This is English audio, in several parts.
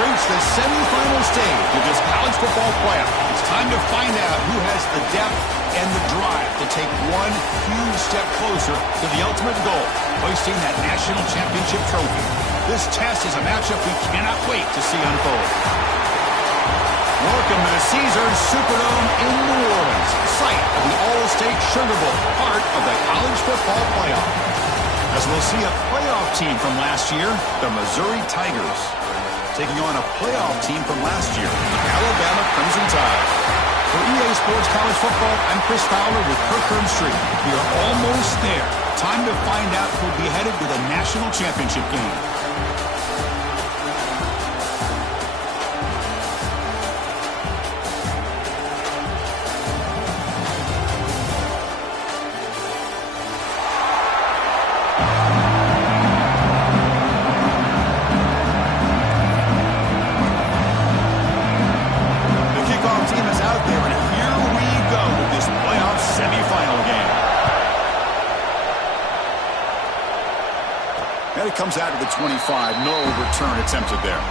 reached the semifinal stage of this college football playoff. It's time to find out who has the depth and the drive to take one huge step closer to the ultimate goal, hoisting that national championship trophy. This test is a matchup we cannot wait to see unfold. Welcome to the Caesars Superdome in New Orleans, site of the All-State Sugar Bowl, part of the college football playoff. As we'll see a playoff team from last year, the Missouri Tigers, taking on a playoff team from last year, the Alabama Crimson Tide. For EA Sports College Football, I'm Chris Fowler with Kirkland Street. We are almost there. Time to find out who'll be headed to the national championship game. It comes out of the 25. No return attempted there.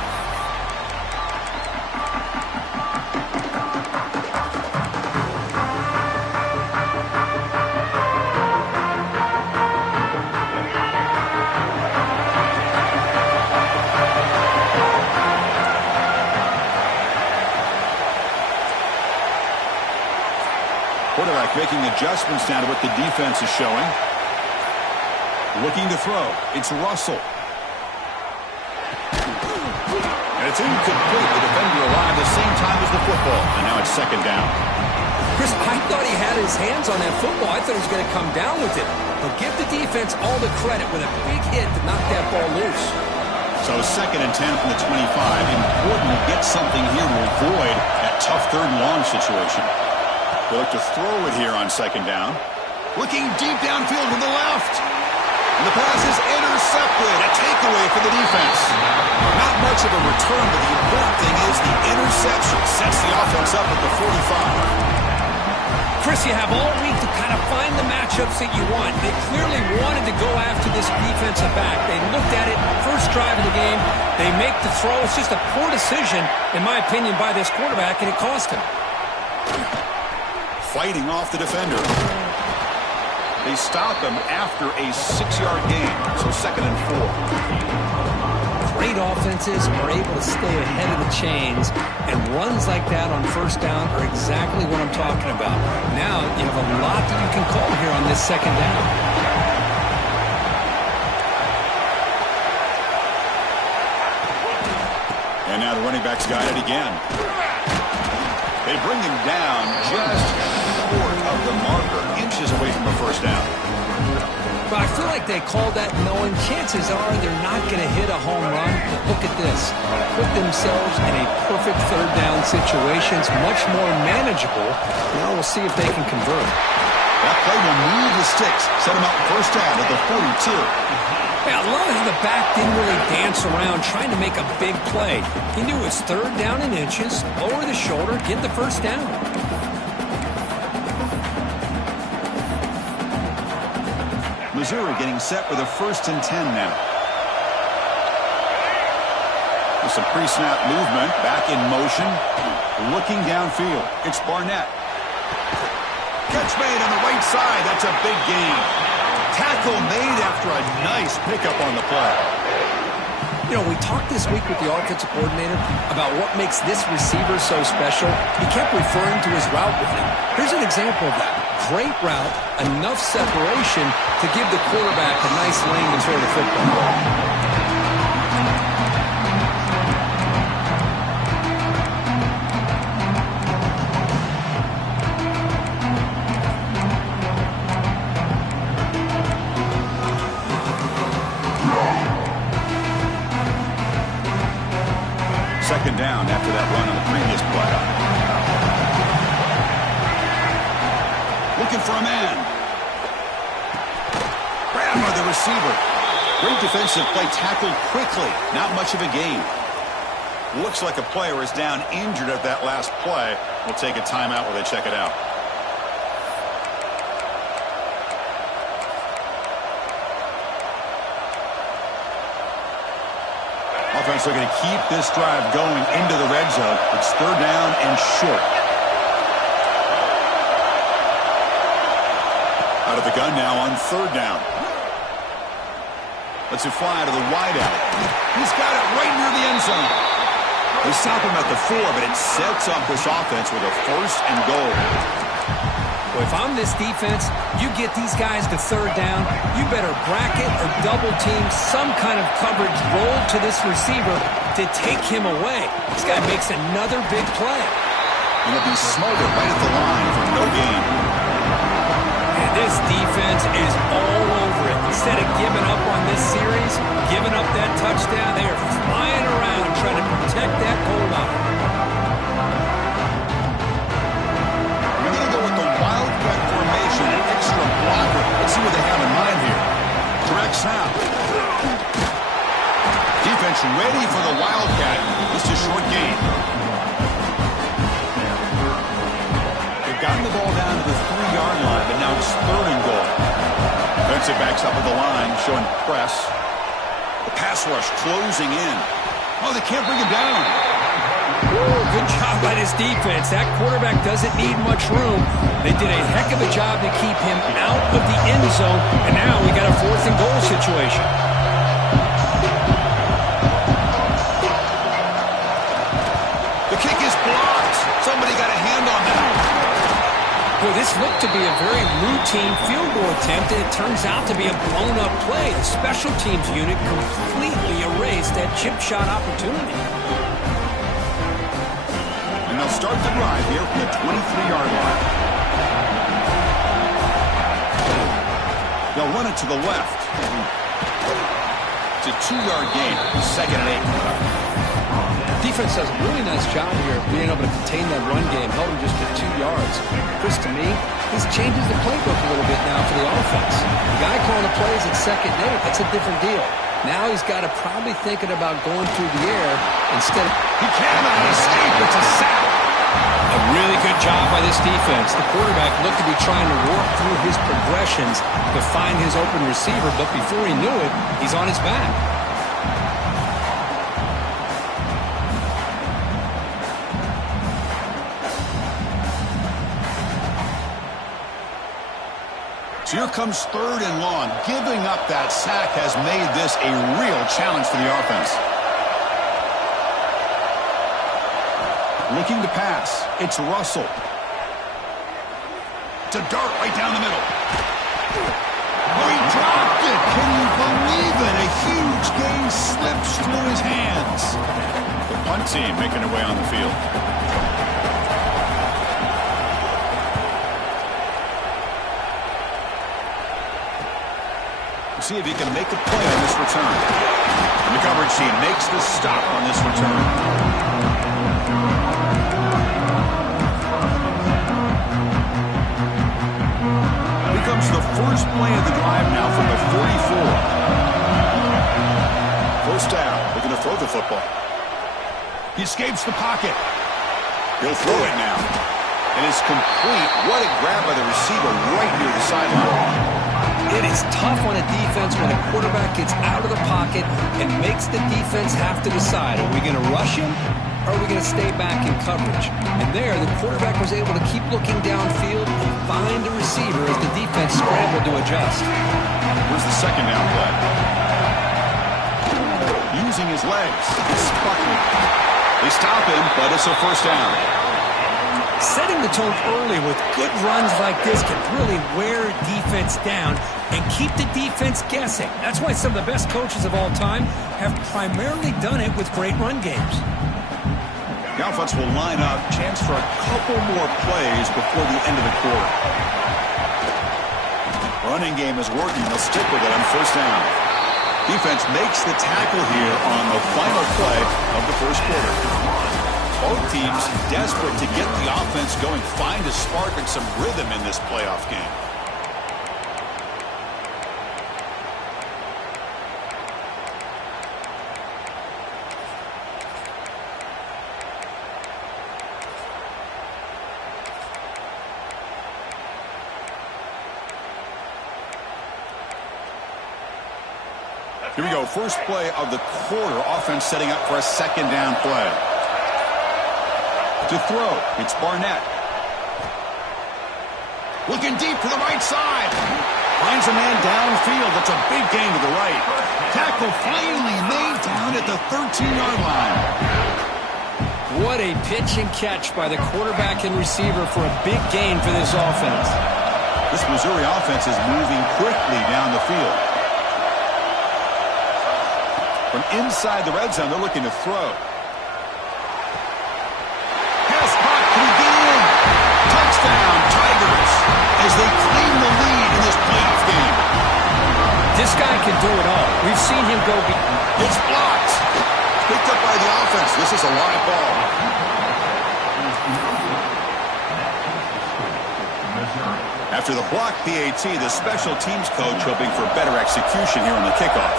Quarterback making the adjustments down to what the defense is showing. Looking to throw. It's Russell. And it's incomplete. The defender arrived at the same time as the football. And now it's second down. Chris, I thought he had his hands on that football. I thought he was going to come down with it. But give the defense all the credit with a big hit to knock that ball loose. So second and 10 from the 25. Important to get something here to avoid that tough third and long situation. They look to throw it here on second down. Looking deep downfield to the left. And the pass is intercepted. A takeaway for the defense. Not much of a return, but the important thing is the interception sets the offense up at the 45. Chris, you have all week to kind of find the matchups that you want. They clearly wanted to go after this defensive back. They looked at it first drive of the game. They make the throw. It's just a poor decision, in my opinion, by this quarterback, and it cost him. Fighting off the defender. They stop him after a 6-yard gain, so second and 4. Great offenses are able to stay ahead of the chains, and runs like that on first down are exactly what I'm talking about. Now you have a lot that you can call here on this second down. And now the running back's got it again. They bring him down just short of the marker, inches away from a first down. But I feel like they called that knowing chances are they're not going to hit a home run. But look at this. Put themselves in a perfect third down situation. It's much more manageable. Now we'll see if they can convert. That play will move the sticks. Set them up first down at the 42. Yeah, I love how the back didn't really dance around trying to make a big play. He knew it's third down in inches, lower the shoulder, get the first down. Missouri getting set for the first and 10 now. With some pre-snap movement, back in motion, looking downfield. It's Barnett. Catch made on the right side. That's a big gain. Tackle made after a nice pickup on the play. You know, we talked this week with the offensive coordinator about what makes this receiver so special. He kept referring to his route running. Here's an example of that. Great route, enough separation to give the quarterback a nice lane to throw the football. Second down after that run on the previous play. Looking for a man. Grab by the receiver. Great defensive play, tackled quickly. Not much of a gain. Looks like a player is down injured at that last play. We'll take a timeout while they check it out. Offense looking to keep this drive going into the red zone. It's third down and short. Out of the gun now on third down. Lets it fly to the wideout. He's got it right near the end zone. They stop him at the 4, but it sets up this offense with a first and goal. Well, if I'm this defense, you get these guys to third down, you better bracket or double team some kind of coverage roll to this receiver to take him away. This guy makes another big play. And he'll be smothered right at the line for no gain. And this defense is all over it. Instead of giving up on this series, giving up that touchdown, they are flying around trying to protect that goal line. We're going to go with the wildcat formation, an extra blocker. Let's see what they have in mind here. Direct snap. Defense ready for the wildcat. This is a short gain. They've gotten the ball down to the 3-yard line, but now it's third and goal. Defensive backs up at the line, showing press. The pass rush closing in. Oh, they can't bring him down. Good job by this defense. That quarterback doesn't need much room. They did a heck of a job to keep him out of the end zone, and now we got a fourth and goal situation. The kick is blocked. Somebody got a hand on that. Boy, Boy, this looked to be a very routine field goal attempt, and it turns out to be a blown-up play. The special teams unit completely erased that chip shot opportunity. And they'll start the drive here from the 23-yard line. They'll run it to the left. It's a 2-yard gain, 2nd and 8. Defense does a really nice job here of being able to contain that run game, held him just for 2 yards. Chris, to me, this changes the playbook a little bit now for the offense. The guy calling the plays at 2nd and 8, that's a different deal. Now he's got to probably thinking about going through the air instead of... He cannot escape. It's a sack. A really good job by this defense. The quarterback looked to be trying to work through his progressions to find his open receiver, but before he knew it, he's on his back. So here comes 3rd and long. Giving up that sack has made this a real challenge for the offense. Looking to pass. It's Russell. It's a dart right down the middle. Oh, he dropped it. Can you believe it? A huge gain slips through his hands. The punt team making their way on the field. See if he can make a play on this return. And the coverage team makes the stop on this return. Becomes the first play of the drive now from the 44. First down. Looking to throw the football. He escapes the pocket. He'll throw it now. And it's complete. What a grab by the receiver right near the sideline. It is tough on a defense when a quarterback gets out of the pocket and makes the defense have to decide, are we going to rush him or are we going to stay back in coverage? And there, the quarterback was able to keep looking downfield and find the receiver as the defense scrambled to adjust. Where's the 2nd down play? Using his legs. It's Buckley. They stop him, but it's a 1st down. Setting the tone early with good runs like this can really wear a defense down and keep the defense guessing. That's why some of the best coaches of all time have primarily done it with great run games. The offense will line up. Chance for a couple more plays before the end of the quarter. Running game is working. They'll stick with it on 1st down. Defense makes the tackle here on the final play of the 1st quarter. Both teams desperate to get the offense going, find a spark and some rhythm in this playoff game. Here we go, first play of the quarter. Offense setting up for a 2nd down play. To throw, it's Barnett. Looking deep to the right side. Finds a man downfield. That's a big gain to the right. Tackle finally made down at the 13-yard line. What a pitch and catch by the quarterback and receiver for a big gain for this offense. This Missouri offense is moving quickly down the field. From inside the red zone, they're looking to throw. Touchdown, Tigers, as they claim the lead in this playoff game. This guy can do it all. We've seen him go... It's blocked. Picked up by the offense. This is a live ball. After the block PAT, the special teams coach hoping for better execution here on the kickoff.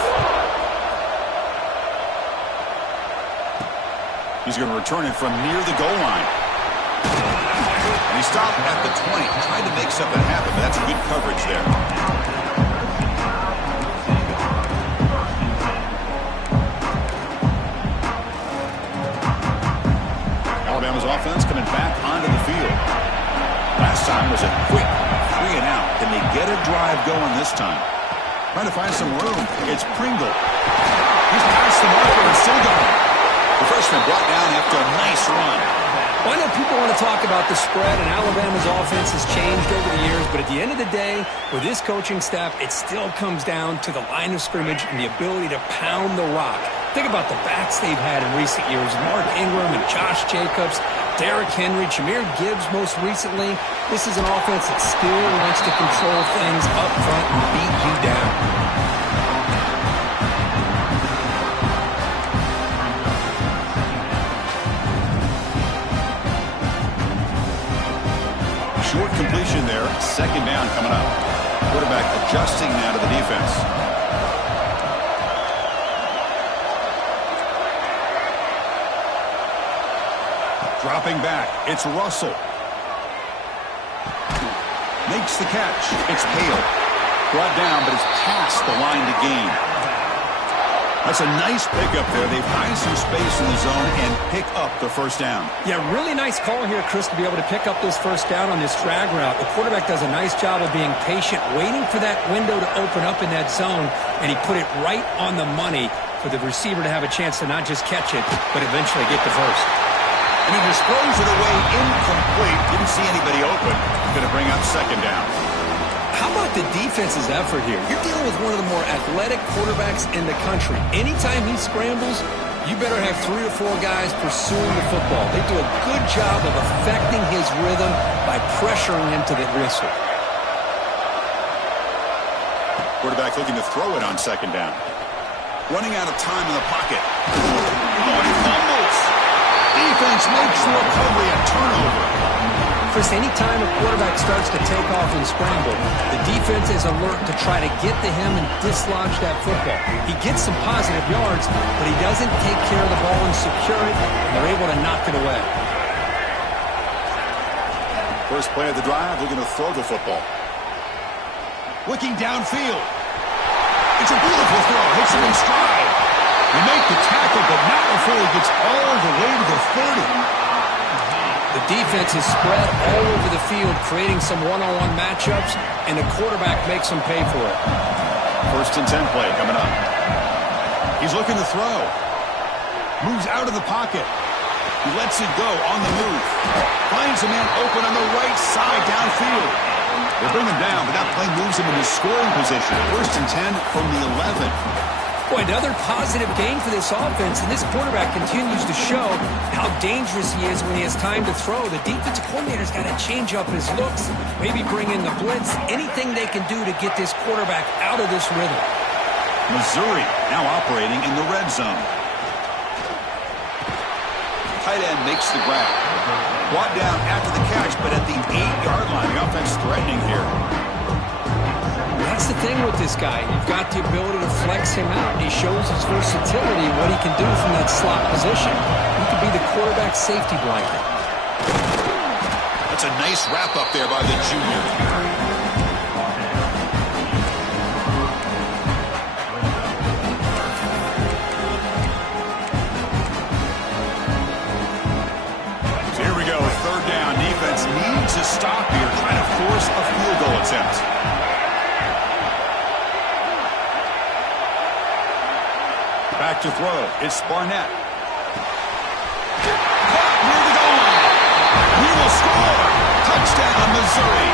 He's going to return it from near the goal line. And he stopped at the 20, trying to make something happen, but that's good coverage there. Alabama's offense coming back onto the field. Last time was a quick 3 and out. Can they get a drive going this time? Trying to find some room. It's Pringle. He's past the marker and still going. The freshman brought down after a nice run. Well, I know people want to talk about the spread, and Alabama's offense has changed over the years, but at the end of the day, with this coaching staff, it still comes down to the line of scrimmage and the ability to pound the rock. Think about the backs they've had in recent years. Mark Ingram and Josh Jacobs, Derrick Henry, Jahmyr Gibbs most recently. This is an offense that still wants to control things up front and beat you down. Short completion there. Second down coming up. Quarterback adjusting now to the defense. Dropping back. It's Russell. Makes the catch. It's Hale. Brought down, but it's past the line to gain. That's a nice pickup there. They find some space in the zone and pick up the first down. Yeah, really nice call here, Chris, to be able to pick up this first down on this drag route. The quarterback does a nice job of being patient, waiting for that window to open up in that zone, and he put it right on the money for the receiver to have a chance to not just catch it, but eventually get the first. And he disposed it away incomplete. Didn't see anybody open. Going to bring up second down. How about the defense's effort here? You're dealing with one of the more athletic quarterbacks in the country. Anytime he scrambles, you better have 3 or 4 guys pursuing the football. They do a good job of affecting his rhythm by pressuring him to the whistle. Quarterback looking to throw it on second down. Running out of time in the pocket. Oh, he fumbles. Defense makes the recovery a turnover. Chris, anytime a quarterback starts to take off and scramble, the defense is alert to try to get to him and dislodge that football. He gets some positive yards, but he doesn't take care of the ball and secure it, and they're able to knock it away. First play of the drive, looking to throw the football. Looking downfield. It's a beautiful throw. Hits him in stride. They make the tackle, but not before he gets all the way to the 30. The defense is spread all over the field, creating some one-on-one matchups, and the quarterback makes them pay for it. First and 10 play coming up. He's looking to throw. Moves out of the pocket. He lets it go on the move. Finds a man open on the right side downfield. They bring him down, but that play moves him into scoring position. First and 10 from the 11. Boy, another positive gain for this offense, and this quarterback continues to show how dangerous he is when he has time to throw. The defensive coordinator's got to change up his looks, maybe bring in the blitz, anything they can do to get this quarterback out of this rhythm. Missouri now operating in the red zone. Tight end makes the grab. Brought down after the catch, but at the 8-yard line. The offense threatening here. That's the thing with this guy. You've got the ability to flex him out. He shows his versatility, what he can do from that slot position. He could be the quarterback safety blanket. That's a nice wrap up there by the junior. So here we go, third down. Defense needs a stop here, trying to force a field goal attempt. Back to throw. It's Barnett. Caught near the goal line. He will score. Touchdown, Missouri.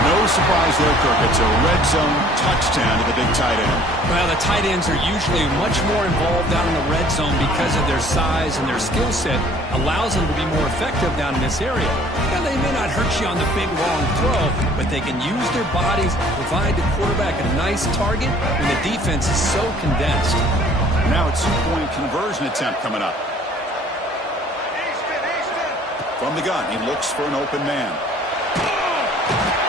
No surprise there, Kirk. It's a red zone touchdown to the big tight end. Well, the tight ends are usually much more involved down in the red zone because of their size and their skill set allows them to be more effective down in this area. Now, they may not hurt you on the big, long throw, but they can use their bodies to provide the quarterback a nice target when the defense is so condensed. Now a 2-point conversion attempt coming up. From the gun, he looks for an open man.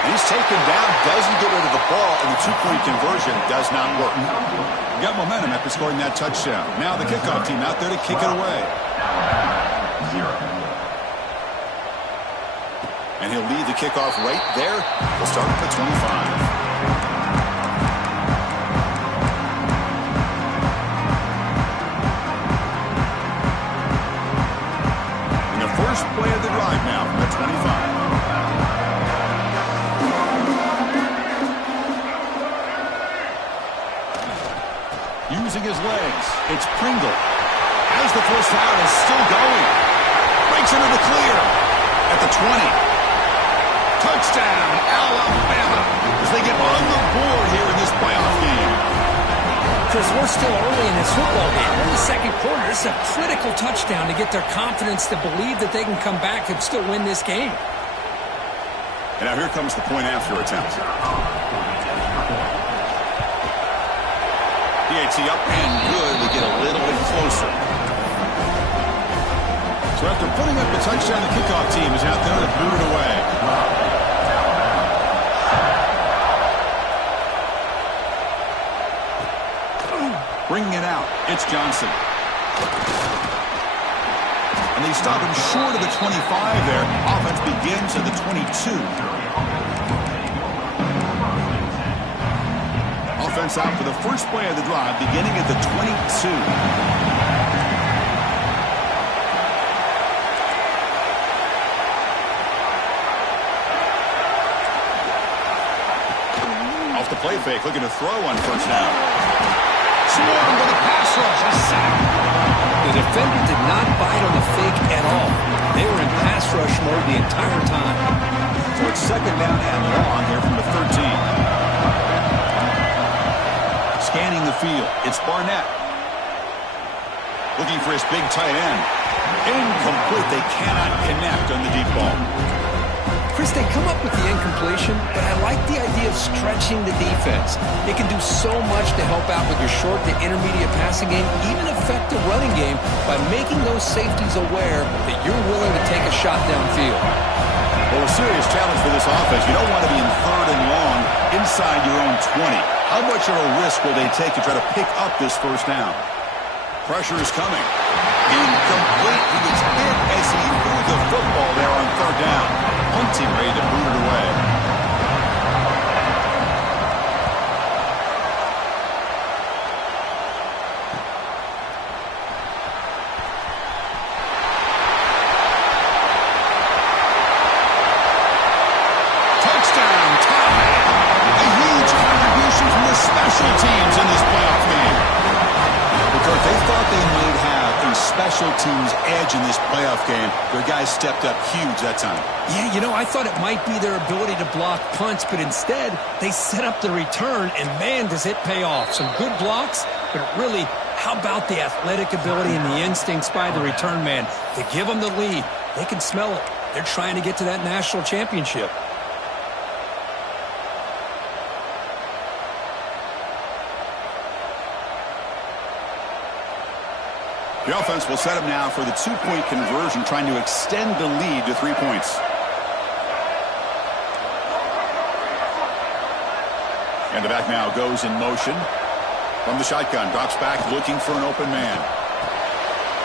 He's taken down, doesn't get rid of the ball, and the 2-point conversion does not work. Got momentum after scoring that touchdown. Now the kickoff team out there to kick it away. And he'll lead the kickoff right there. We'll start at the 25. First play of the drive now from the 25. Using his legs, it's Pringle. As the first down is still going. Breaks into the clear at the 20. Touchdown, Alabama, as they get on the board here in this playoff game. Chris, we're still early in this football game. We're in the second quarter. This is a critical touchdown to get their confidence to believe that they can come back and still win this game. And now here comes the point after attempt. PAT up and good. We get a little bit closer. So after putting up the touchdown, the kickoff team is out there to boot it away. Bringing it out, it's Johnson. And they stop him short of the 25 there. Offense begins at the 22. Offense out for the first play of the drive, beginning at the 22. Off the play fake, looking to throw on first down. Swarmed with a pass rush, a sack. The defender did not bite on the fake at all. They were in pass rush mode the entire time. So it's second down and long here from the 13. Scanning the field, it's Barnett. Looking for his big tight end. Incomplete, they cannot connect on the deep ball. Chris, they come up with the incompletion, but I like the idea of stretching the defense. It can do so much to help out with your short to intermediate passing game, even affect the running game by making those safeties aware that you're willing to take a shot downfield. Well, a serious challenge for this offense. You don't want to be in third and long inside your own 20. How much of a risk will they take to try to pick up this first down? Pressure is coming. Incomplete. He gets hit as he threw the football there on third down. Hunting ready to boot it away. Touchdown, tie. A huge contribution from the special teams in this playoff game. Because they thought they might have a special teams edge in this playoff game. Their guys stepped up huge that time. Yeah, you know, I thought it might be their ability to block punts, but instead they set up the return, and man, does it pay off. Some good blocks, but really, how about the athletic ability and the instincts by the return man to give them the lead? They can smell it. They're trying to get to that national championship. The offense will set up now for the two-point conversion, trying to extend the lead to 3 points. And the back now goes in motion. From the shotgun, drops back, looking for an open man.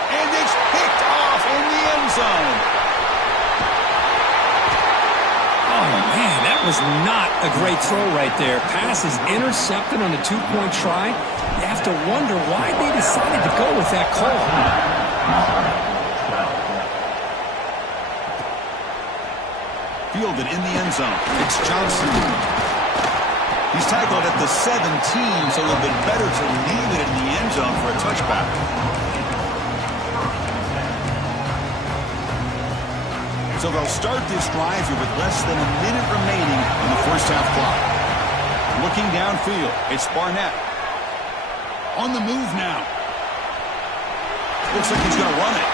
And it's picked off in the end zone. Oh, man, that was not a great throw right there. Pass is intercepted on the two-point try. You have to wonder why they decided to go with that call. Fielded in the end zone. It's Johnson. He's tackled at the 17, so it would have been better to leave it in the end zone for a touchback. So they'll start this drive here with less than a minute remaining on the first half clock. Looking downfield, it's Barnett. On the move now. Looks like he's going to run it.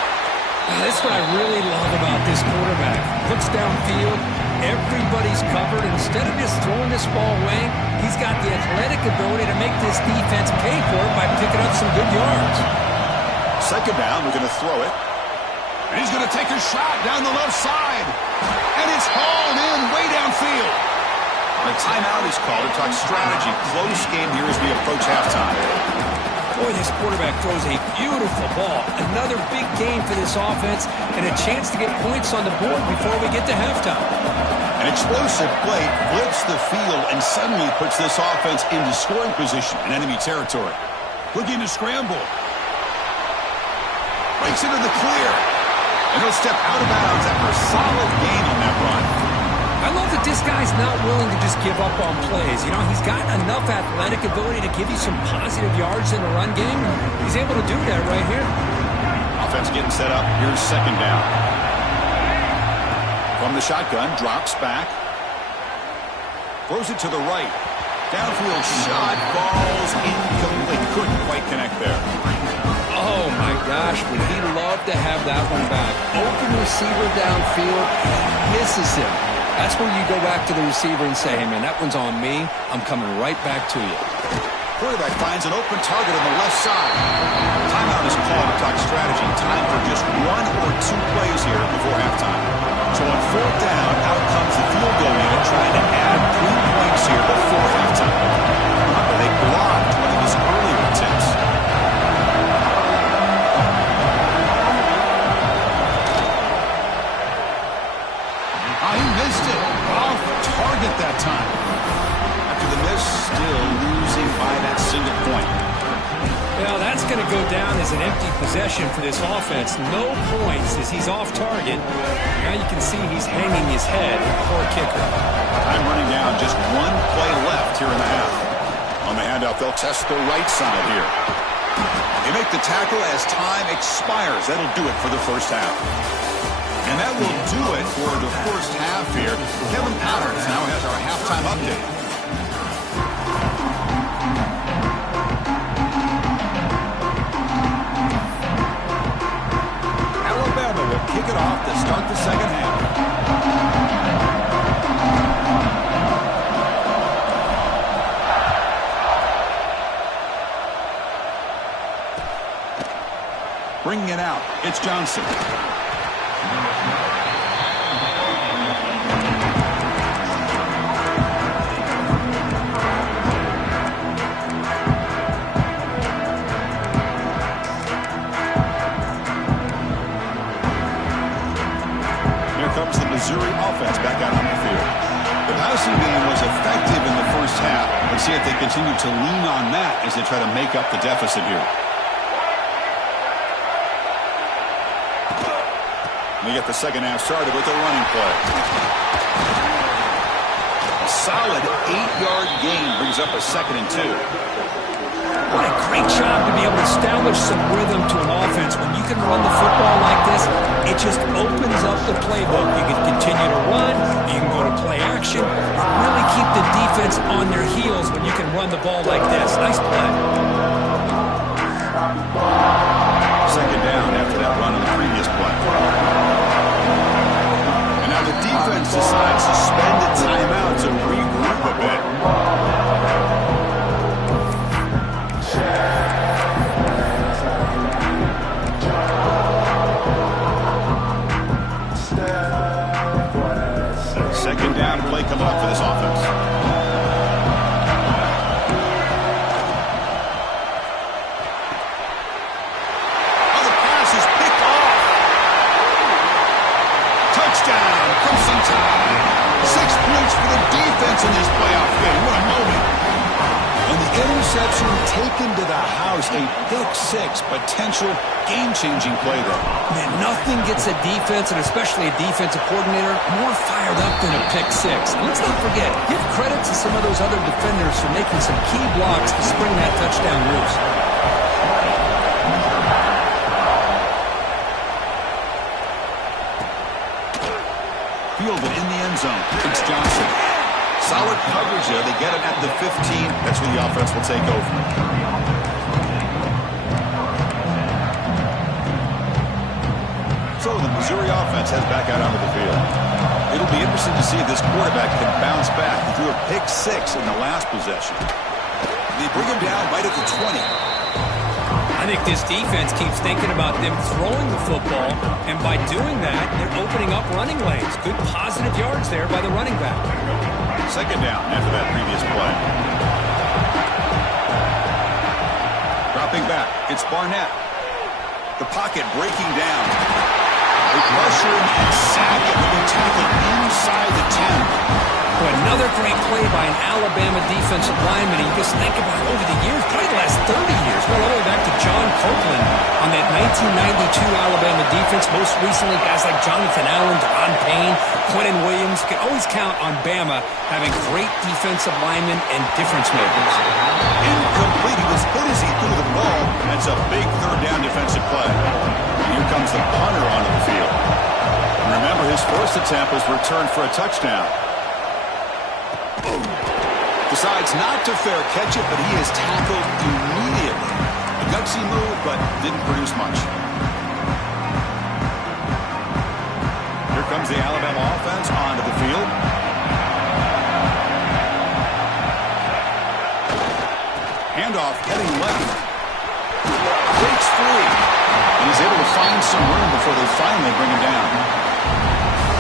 That's what I really love about this quarterback. Looks downfield, everybody's covered. Instead of just throwing this ball away, he's got the athletic ability to make this defense pay for it by picking up some good yards. Second down, we're going to throw it. And he's going to take a shot down the left side. And it's hauled in way downfield. A timeout is called to talk strategy. Close game here as we approach halftime. Boy, this quarterback throws a beautiful ball. Another big game for this offense and a chance to get points on the board before we get to halftime. An explosive play flips the field and suddenly puts this offense into scoring position in enemy territory. Looking to scramble. Breaks into the clear. And he'll step out of bounds after a solid gain on that run. I love that this guy's not willing to just give up on plays. You know, he's got enough athletic ability to give you some positive yards in the run game. He's able to do that right here. Offense getting set up. Here's second down. From the shotgun, drops back. Throws it to the right. Downfield shot falls incomplete. Couldn't quite connect there. Oh, my gosh, would he love to have that one back. Open receiver downfield, misses him. That's where you go back to the receiver and say, hey, man, that one's on me. I'm coming right back to you. Quarterback finds an open target on the left side. Timeout is called to talk strategy. Time for just 1 or 2 plays here before halftime. So on 4th down, out comes the field goal unit trying to add 3 points here before halftime. Remember, they blocked one of his earlier attempts. He missed it. Off target that time. After the miss, still losing by that single point. Well, that's going to go down as an empty possession for this offense. No points as he's off target. Now you can see he's hanging his head. Poor kicker. Time running down. Just 1 play left here in the half. On the handoff, they'll test the right side here. They make the tackle as time expires. That'll do it for the first half. And that will do it for the first half here. Kevin Patterns now has our halftime update. Alabama will kick it off to start the second half. Bringing it out, it's Johnson. Missouri offense back out on the field. The passing game was effective in the first half. Let's see if they continue to lean on that as they try to make up the deficit here. We get the second half started with a running play. A solid 8-yard gain brings up a 2nd and 2. What a great job to be able to establish some rhythm to an offense. When you can run the football like this, it just opens up the playbook. You can continue to run. You can go to play action. Really keep the defense on their heels when you can run the ball like this. Nice play. 2nd down after that run on the previous play. And now the defense decides to spend a timeout to regroup a bit. Second down play coming up for this offense. Oh, the pass is picked off. Touchdown, Crimson Tide. 6 points for the defense in this playoff game. What a moment. And the interception taken to the house. A pick-6, potential game-changing play there. Man, nothing gets a defense, and especially a defensive coordinator, more fired up than a pick-6. And let's not forget, give credit to some of those other defenders for making some key blocks to spring that touchdown loose. Fielded in the end zone. It's Johnson. Solid coverage there. They get it at the 15. That's when the offense will take over. So the Missouri offense heads back out onto the field. It'll be interesting to see if this quarterback can bounce back. He threw a pick-6 in the last possession. They bring him down right at the 20. I think this defense keeps thinking about them throwing the football, and by doing that, they're opening up running lanes. Good positive yards there by the running back. Second down after that previous play. Dropping back, it's Barnett. The pocket breaking down. They pressure him and sack him with a tackle inside the 10. Another great play by an Alabama defensive lineman. You just think about over the years, probably the last 30 years, well, all the way back to John Copeland on that 1992 Alabama defense. Most recently, guys like Jonathan Allen, Deron Payne, Quentin Williams. You can always count on Bama having great defensive linemen and difference makers. Incomplete. He was hit as he threw the ball. That's a big third down defensive play. And here comes the punter onto the field. remember, his first attempt was returned for a touchdown. Decides not to fair catch it, but he is tackled immediately. A gutsy move, but didn't produce much. Here comes the Alabama offense onto the field. Handoff heading left. Breaks free. And he's able to find some room before they finally bring him down.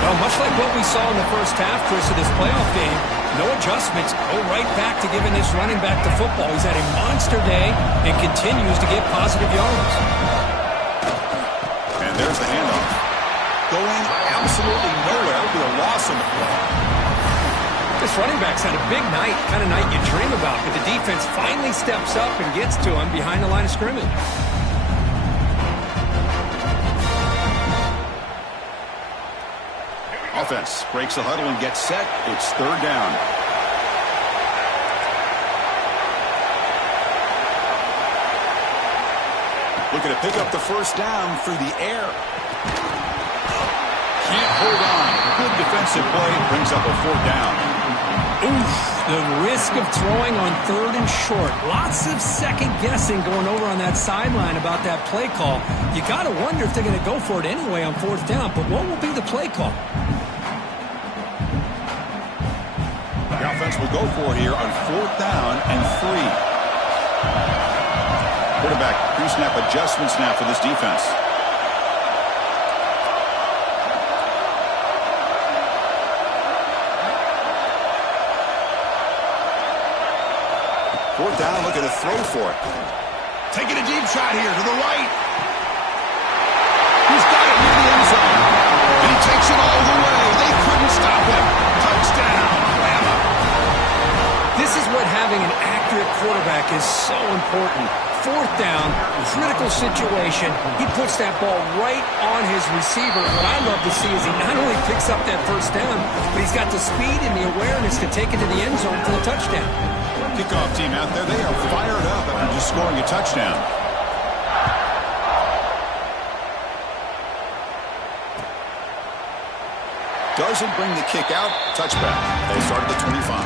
Well, much like what we saw in the first half, Chris, of this playoff game, no adjustments. Go right back to giving this running back the football. He's had a monster day and continues to get positive yards. And there's the handoff. Going absolutely nowhere. It'll be a loss on the play. This running back's had a big night, kind of night you dream about, but the defense finally steps up and gets to him behind the line of scrimmage. Offense breaks the huddle and gets set. It's third down. Looking to pick up the first down through the air. Can't hold on. Good defensive play. Brings up a fourth down. Oof, the risk of throwing on third and short. Lots of second guessing going over on that sideline about that play call. You got to wonder if they're going to go for it anyway on fourth down, but what will be the play call? The offense will go for it here on fourth down and 3. Quarterback pre-snap adjustments now for this defense. Fourth down, looking to throw for it. Taking a deep shot here to the right. He's got it near the end zone. And he takes it all the way. They couldn't stop him. Touchdown, Bama. This is what having an accurate quarterback is so important. Fourth down, critical situation. He puts that ball right on his receiver. What I love to see is he not only picks up that first down, but he's got the speed and the awareness to take it to the end zone for the touchdown. Kickoff team out there, they are fired up after just scoring a touchdown. Doesn't bring the kick out. Touchback. They start at the 25.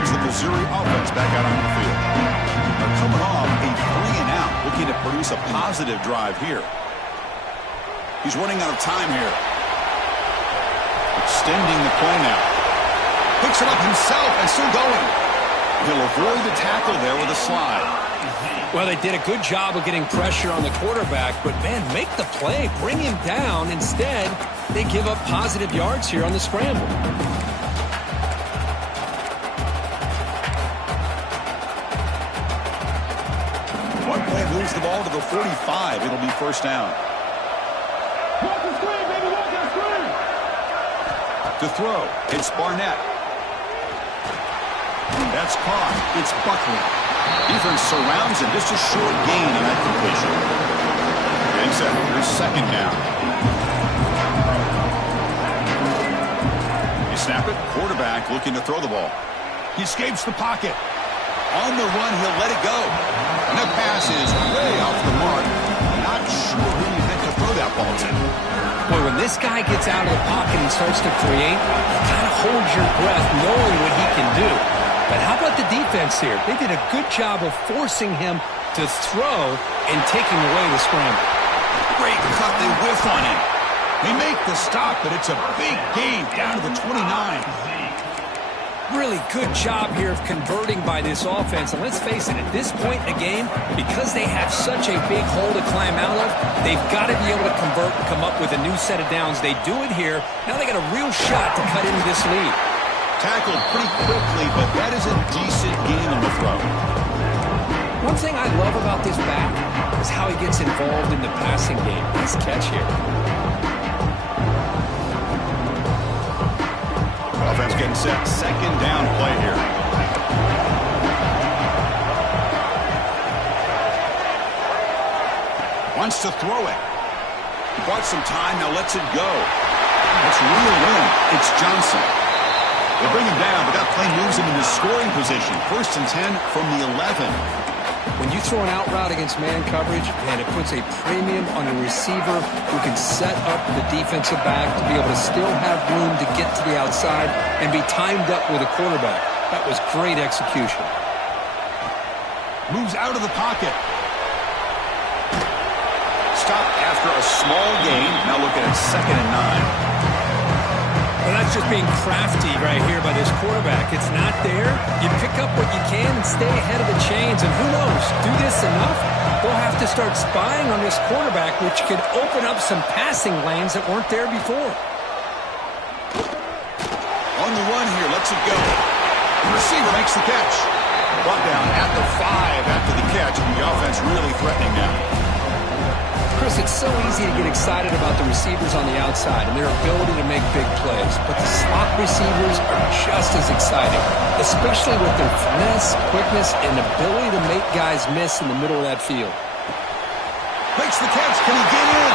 The Missouri offense back out on the field. They're coming off a 3-and-out, looking to produce a positive drive here. He's running out of time here. Extending the play now. Picks it up himself and still going. He'll avoid the tackle there with a slide. Well, they did a good job of getting pressure on the quarterback, but, man, make the play. Bring him down. Instead, they give up positive yards here on the scramble. One play moves the ball to the 45. It'll be first down. Walk the screen, baby, walk the screen. To throw, it's Barnett. That's caught. It's Buckley. Defense surrounds him. Just a short gain on that completion. Getting set. Here's second down. You snap it. Quarterback looking to throw the ball. He escapes the pocket. On the run, he'll let it go. And that pass is way off the mark. Not sure who you think to throw that ball to. Boy, when this guy gets out of the pocket and starts to create, you kind of hold your breath knowing what he can do. But how about the defense here? They did a good job of forcing him to throw and taking away the scramble. Great cut. They whiff on him. They make the stop, but it's a big gain down to the 29. Really good job here of converting by this offense. And let's face it, at this point in the game, because they have such a big hole to climb out of, they've got to be able to convert and come up with a new set of downs. They do it here. Now they got a real shot to cut into this lead. Tackled pretty quickly, but that is a decent gain on the throw. One thing I love about this back is how he gets involved in the passing game. Nice catch here. Offense getting set. Second down play here. Wants to throw it. Bought some time, now lets it go. Let's reel it in. It's Johnson. They bring him down, but that play moves him into scoring position. 1st and 10 from the 11. When you throw an out route against man coverage, man, it puts a premium on a receiver who can set up the defensive back to be able to still have room to get to the outside and be timed up with a quarterback. That was great execution. Moves out of the pocket. Stopped after a small gain. Now looking at 2nd and 9. Well, that's just being crafty right here by this quarterback. It's not there. You pick up what you can and stay ahead of the chains. And who knows, do this enough, they'll have to start spying on this quarterback, which could open up some passing lanes that weren't there before. On the run here, lets it go. The receiver makes the catch. Brought down at the 5 after the catch, and the offense really threatening now. Chris, it's so easy to get excited about the receivers on the outside and their ability to make big plays, but the slot receivers are just as exciting, especially with their finesse, quickness, and ability to make guys miss in the middle of that field. Makes the catch. Can he get in?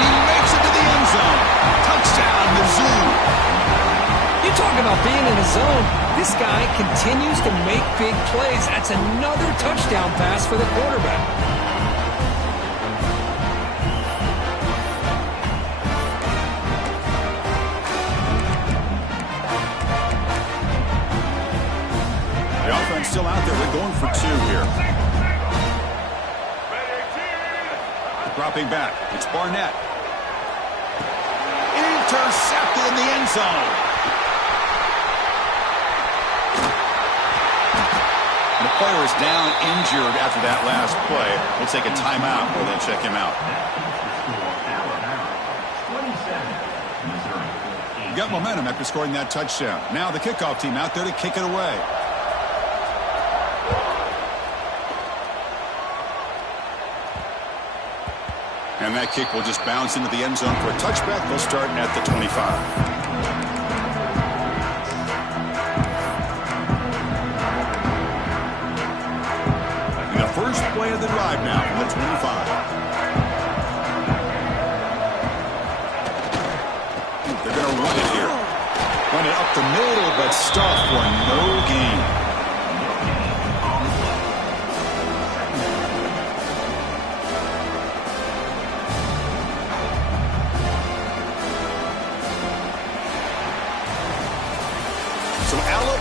He makes it to the end zone. Touchdown, Mizz. You talk about being in the zone. This guy continues to make big plays. That's another touchdown pass for the quarterback. Still out there. They're going for 2 here. Dropping back. It's Barnett. Intercepted in the end zone. And the player is down injured after that last play. We'll take a timeout and then check him out. You got momentum after scoring that touchdown. Now the kickoff team out there to kick it away. And that kick will just bounce into the end zone for a touchback. They'll start at the 25. And the first play of the drive now from the 25. They're going to run it here. Run it up the middle, but stuff for no gain.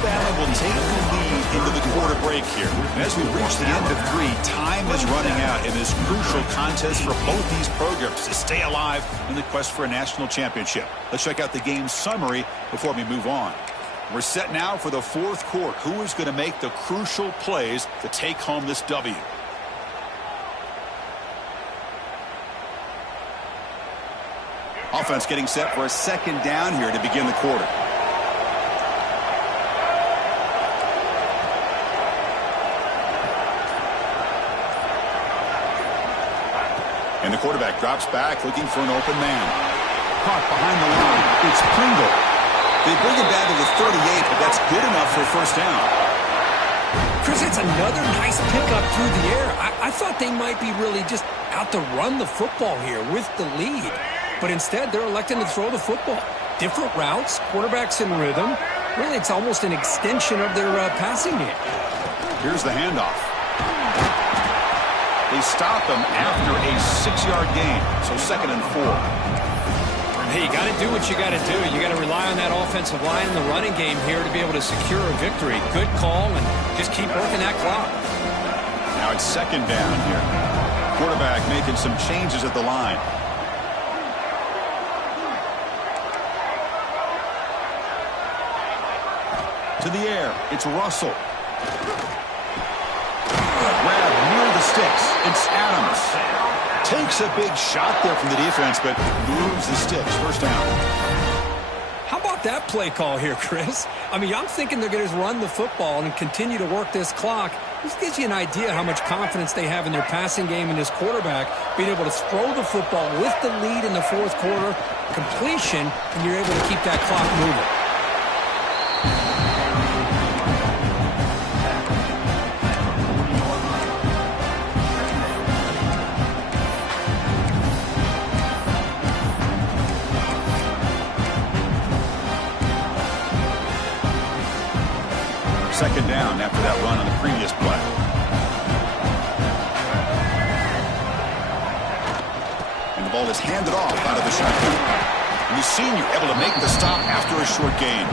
Bama will take the lead into the quarter break here. And as we reach the end of 3, time is running out in this crucial contest for both these programs to stay alive in the quest for a national championship. Let's check out the game summary before we move on. We're set now for the 4th quarter. Who is going to make the crucial plays to take home this W? Offense getting set for a 2nd down here to begin the quarter. And the quarterback drops back looking for an open man. Caught behind the line. It's Pringle. They bring him down to the 38, but that's good enough for a 1st down. Chris, it's another nice pickup through the air. I thought they might be really just out to run the football here with the lead. But instead, they're electing to throw the football. Different routes, quarterbacks in rhythm. Really, it's almost an extension of their passing game. Here's the handoff. They stop him after a 6-yard gain, so 2nd and 4. Hey, you got to do what you got to do. You got to rely on that offensive line in the running game here to be able to secure a victory. Good call, and just keep working that clock. Now it's 2nd down here. Quarterback making some changes at the line. To the air, it's Russell. Grab near the sticks. It's Adams. Takes a big shot there from the defense, but moves the sticks. 1st down. How about that play call here, Chris? I mean, I'm thinking they're going to run the football and continue to work this clock. This gives you an idea how much confidence they have in their passing game and this quarterback being able to throw the football with the lead in the 4th quarter, completion, and you're able to keep that clock moving. second down after that run on the previous play. And the ball is handed off out of the shotgun. And the senior able to make the stop after a short gain.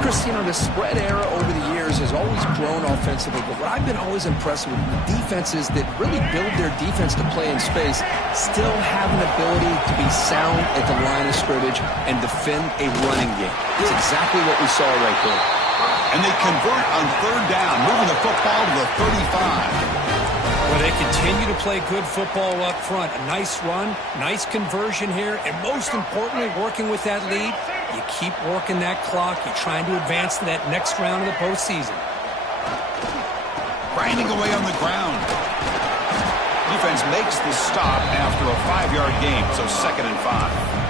Chris, you know, the spread era over the years has always grown offensively, but what I've been always impressed with defenses that really build their defense to play in space still have an ability to be sound at the line of scrimmage and defend a running game. It's exactly what we saw right there. And they convert on third down, moving the football to the 35. Well, they continue to play good football up front. A nice run, nice conversion here, and most importantly, working with that lead, you keep working that clock. You're trying to advance to that next round of the postseason. Grinding away on the ground. Defense makes the stop after a 5-yard gain, so 2nd and 5.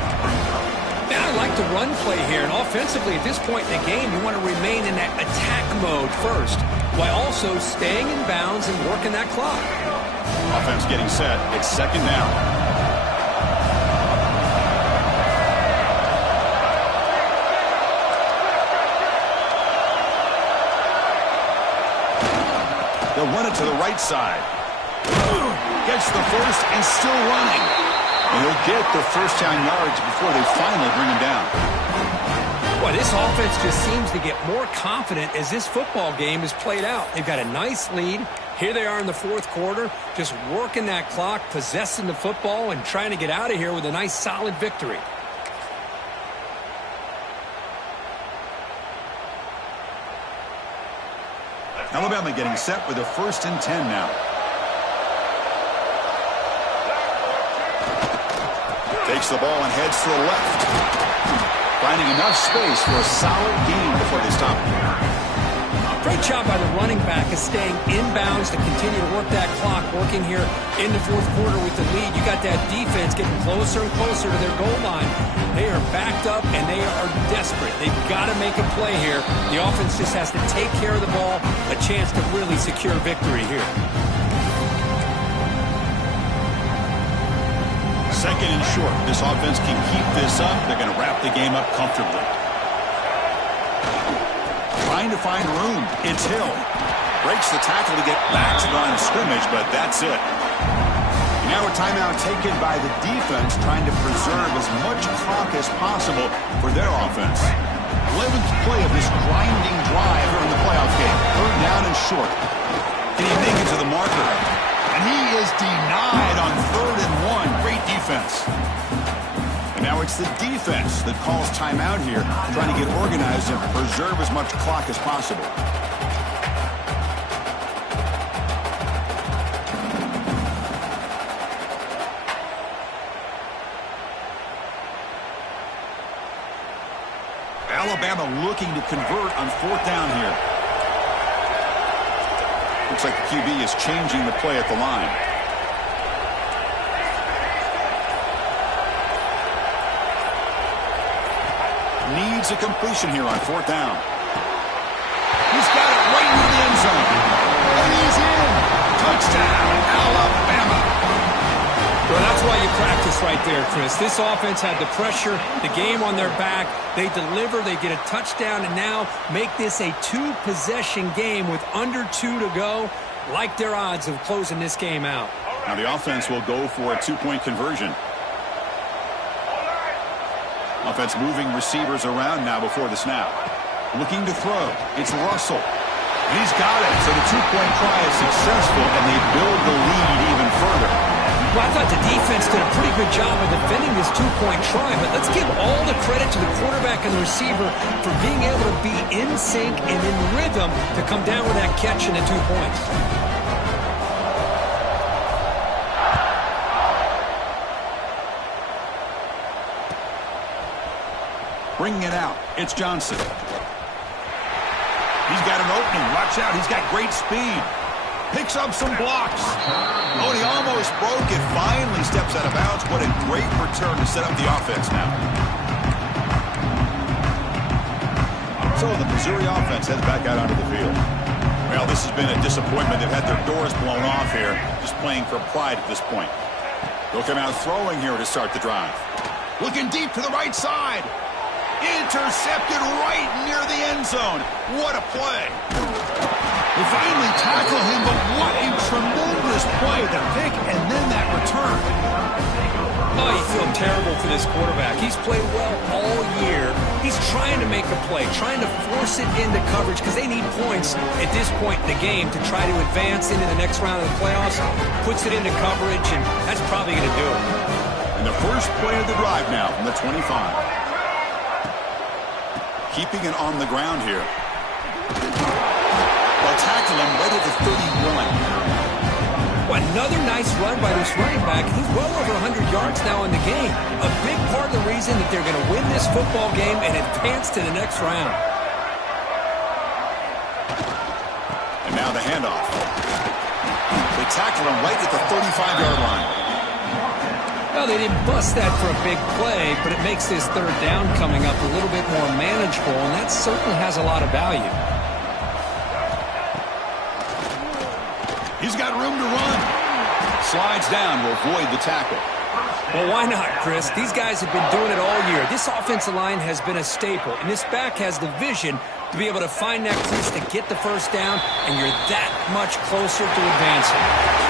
Man, I like the run play here, and offensively at this point in the game, you want to remain in that attack mode first, while also staying in bounds and working that clock. Offense getting set. It's 2nd down. They'll run it to the right side. Gets the first and still running. And he'll get the first down yards before they finally bring him down. Well, this offense just seems to get more confident as this football game is played out. They've got a nice lead. Here they are in the 4th quarter, just working that clock, possessing the football, and trying to get out of here with a nice, solid victory. Alabama getting set with a 1st and 10 now. Takes the ball and heads to the left. Finding enough space for a solid gain before they stop. Great job by the running back of staying inbounds to continue to work that clock, working here in the 4th quarter with the lead. You got that defense getting closer and closer to their goal line. They are backed up, and they are desperate. They've got to make a play here. The offense just has to take care of the ball, a chance to really secure victory here. 2nd and short. This offense can keep this up. They're going to wrap the game up comfortably. Trying to find room. It's Hill. Breaks the tackle to get back to the line of scrimmage, but that's it. Now a timeout taken by the defense, trying to preserve as much clock as possible for their offense. 11th play of this grinding drive here in the playoff game. 3rd down and short. Can he make it to the marker? And he is denied on 3rd and 1. Great defense. And now it's the defense that calls timeout here, trying to get organized and preserve as much clock as possible. Alabama looking to convert on 4th down here. Looks like the QB is changing the play at the line. Needs a completion here on 4th down. He's got it right in the end zone. And he's in. Touchdown, Alabama. Well, that's why you practice right there, Chris. This offense had the pressure, the game on their back. They deliver, they get a touchdown, and now make this a 2-possession game with under 2 to go. Like their odds of closing this game out. Now the offense will go for a 2-point conversion. Offense moving receivers around now before the snap. Looking to throw. It's Russell. He's got it. So the 2-point try is successful, and they build the lead even further. Well, I thought the defense did a pretty good job of defending this 2-point try, but let's give all the credit to the quarterback and the receiver for being able to be in sync and in rhythm to come down with that catch and the 2 points. Bringing it out. It's Johnson. He's got an opening. Watch out. He's got great speed. Picks up some blocks. Oh, and he almost broke it. Finally steps out of bounds. What a great return to set up the offense now. So the Missouri offense heads back out onto the field. Well, this has been a disappointment. They've had their doors blown off here, just playing for pride at this point. They'll come out throwing here to start the drive. Looking deep to the right side. Intercepted right near the end zone. What a play. They finally tackle him, but what a tremendous play. The pick and then that return. Oh, you feel terrible for this quarterback. He's played well all year. He's trying to make a play, trying to force it into coverage because they need points at this point in the game to try to advance into the next round of the playoffs. Puts it into coverage, and that's probably going to do it. And the first play of the drive now from the 25. Keeping it on the ground here. They'll tackle him right at the 31. Another nice run by this running back. He's well over 100 yards now in the game. A big part of the reason that they're going to win this football game and advance to the next round. And now the handoff. They tackle him right at the 35-yard line. Well, they didn't bust that for a big play, but it makes this third down coming up a little bit more manageable, and that certainly has a lot of value. He's got room to run. Slides down to avoid the tackle. Well, why not, Chris? These guys have been doing it all year. This offensive line has been a staple, and this back has the vision to be able to find that crease to get the first down, and you're that much closer to advancing.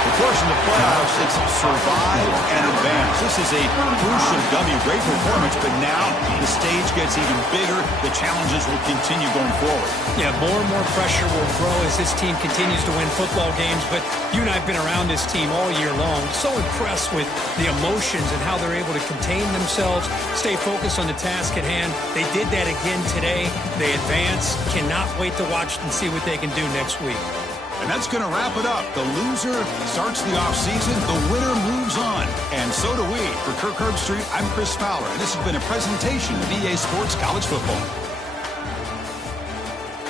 Of course, in the playoffs, it's survive and advance. This is a crucial W. Great performance, but now the stage gets even bigger. The challenges will continue going forward. Yeah, more and more pressure will grow as this team continues to win football games, but you and I have been around this team all year long. So impressed with the emotions and how they're able to contain themselves, stay focused on the task at hand. They did that again today. They advance. Cannot wait to watch and see what they can do next week. And that's going to wrap it up. The loser starts the offseason. The winner moves on. And so do we. For Kirk Herbstreit, I'm Chris Fowler. And this has been a presentation of EA Sports College Football.